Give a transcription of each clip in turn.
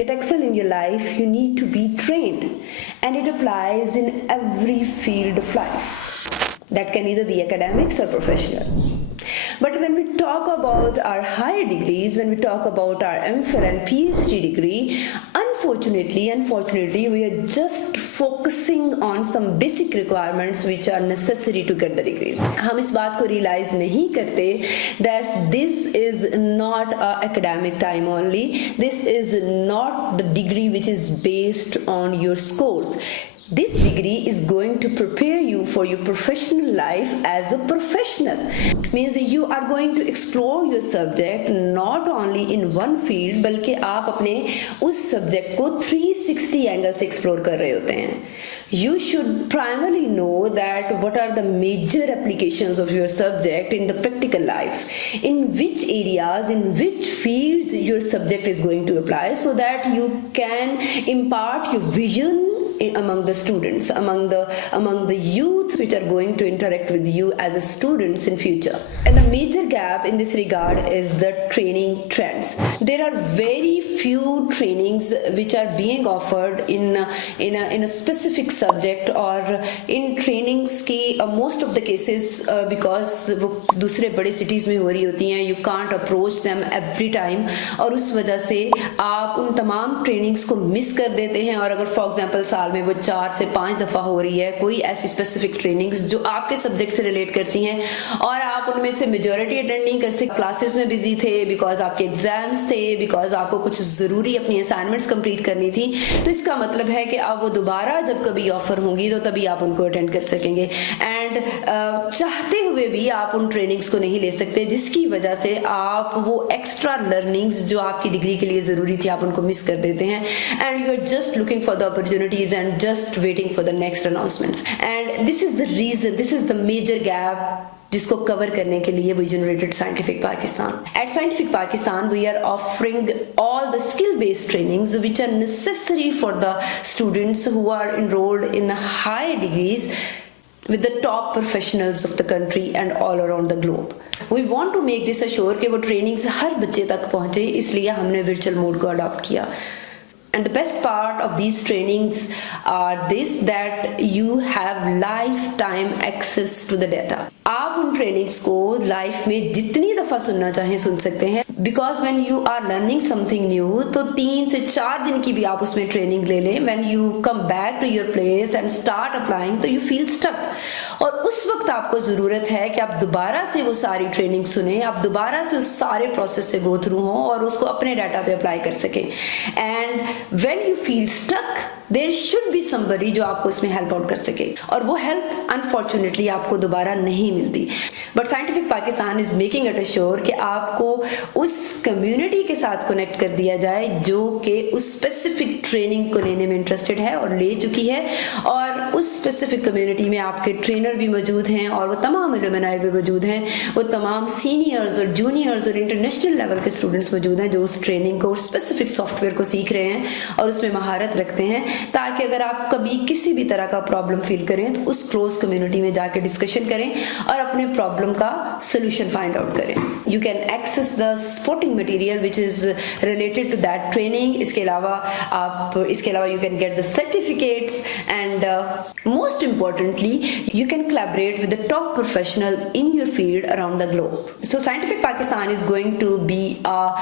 get excel in your life, you need to be trained, and it applies in every field of life. That can either be academics or professional. But when we talk about our higher degrees, when we talk about our MPhil and PhD degree, unfortunately, we are just focusing on some basic requirements which are necessary to get the degrees. हम इस बात को realize नहीं करते that this is not a academic time only. This is not the degree which is based on your scores. This degree is going to prepare you for your professional life as a professional. Means you are going to explore your subject not only in one field, बल्कि आप अपने उस subject को 360 angle से explore कर रहे होते हैं. You should primarily know that what are the major applications of your subject in the practical life, in which areas, in which fields your subject is going to apply, so that you can impart your vision among the students, among the youth which are going to interact with you as a students in future. And the major gap in this regard is the training trends. There are very few trainings which are being offered in a specific subject, or in trainings के most of the cases because वो दूसरे बड़े cities में हो रही होती हैं, you can't approach them every time, और उस वजह से आप उन तमाम trainings को miss कर देते हैं. और अगर for example साल में वो 4 से 5 दफा हो रही है कोई ऐसी स्पेसिफिक ट्रेनिंग्स जो आपके सब्जेक्ट से रिलेट करती हैं, और आप उनमें से मेजॉरिटी अटेंड नहीं कर सकते, क्लासेस में बिजी थे बिकॉज आपके एग्जाम्स थे, बिकॉज आपको कुछ ज़रूरी अपनी असाइनमेंट्स कंप्लीट करनी थी, तो इसका मतलब है कि आप वो दोबारा जब कभी ऑफर होंगी तो तभी आप उनको अटेंड कर सकेंगे. एंड चाहते हुए भी आप उन ट्रेनिंग्स को नहीं ले सकते, जिसकी वजह से आप वो एक्स्ट्रा लर्निंग्स जो आपकी डिग्री के लिए ज़रूरी थी आप उनको मिस कर देते हैं. And you are just looking for the opportunities and just waiting for the next announcements. And this is the reason, this is the major gap जिसको कवर करने के लिए we generated Scientific Pakistan. At Scientific Pakistan, we are offering all the skill-based trainings which are necessary for the students who are enrolled in the higher degrees with the top professionals of the country and all around the globe. We want to make this assure कि वो trainings हर बच्चे तक पहुँचे, इसलिए हमने virtual mode को adopt किया. And the best part of these trainings are this, that you have lifetime access to the data. आप उन trainings को लाइफ में जितनी दफ़ा सुनना चाहें सुन सकते हैं, because when you are learning something new तो 3 से 4 दिन की भी आप उसमें ट्रेनिंग ले लें, when you come back to your place and start applying तो you feel stuck. और उस वक्त आपको ज़रूरत है कि आप दोबारा से वो सारी ट्रेनिंग सुने, आप दोबारा से उस सारे प्रोसेस से गो थ्रू हों और उसको अपने डाटा पे अप्लाई कर सकें. And when you feel stuck, there should be somebody जो आपको इसमें हेल्प आउट कर सके, और वो हेल्प अनफॉर्चुनेटली आपको दोबारा नहीं मिलती. But scientific Pakistan is making it assure कि आपको उस कम्युनिटी के साथ कनेक्ट कर दिया जाए जो कि उस स्पेसिफिक ट्रेनिंग को लेने में इंटरेस्टेड है और ले चुकी है, और उस स्पेसिफिक कम्युनिटी में आपके ट्रेनर भी मौजूद हैं और वो तमाम एलुमनाई भी मौजूद हैं, वो तमाम सीनियर्स और जूनियर्स और इंटरनेशनल लेवल के स्टूडेंट्स मौजूद हैं जो उस ट्रेनिंग को, स्पेसिफिक सॉफ्टवेयर को सीख रहे हैं और उसमें महारत रखते हैं, ताकि अगर आप कभी किसी भी तरह का प्रॉब्लम फील करें तो उस क्लोज कम्युनिटी में जाकर डिस्कशन करें और अपने प्रॉब्लम का सोल्यूशन फाइंड आउट करें. You can access the supporting material which is related to that training. इसके अलावा you can get the certificates and most importantly you can collaborate with the top professional in your field around the globe. So Scientific Pakistan is going to be a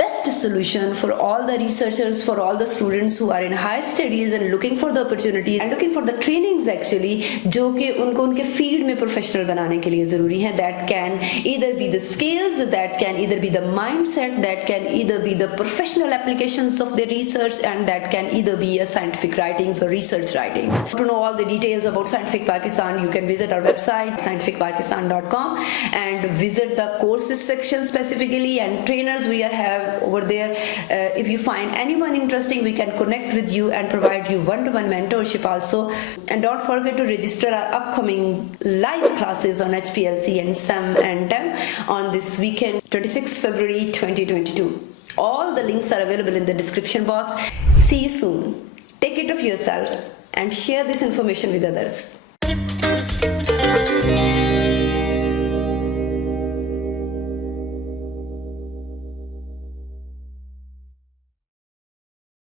best solution for all the researchers, for all the students who are in higher studies and looking for the opportunities and looking for the trainings actually जो कि उनको उनके field में professional बनाने के लिए ज़रूरी है. That can either be the skills, that can either be the mindset, that can either be the professional applications of the research, and that can either be a scientific writings or research writings. To know all the details about Scientific Pakistan, you can visit our website scientificpakistan.com and visit the courses section specifically and trainers we have over there. If you find anyone interesting, we can connect with you and provide you one-to-one mentorship also. And don't forget to register our upcoming live classes on HPLC and SEM and TEM on this weekend, 26 February 2022. All the links are available in the description box. See you soon. Take care of yourself and share this information with others.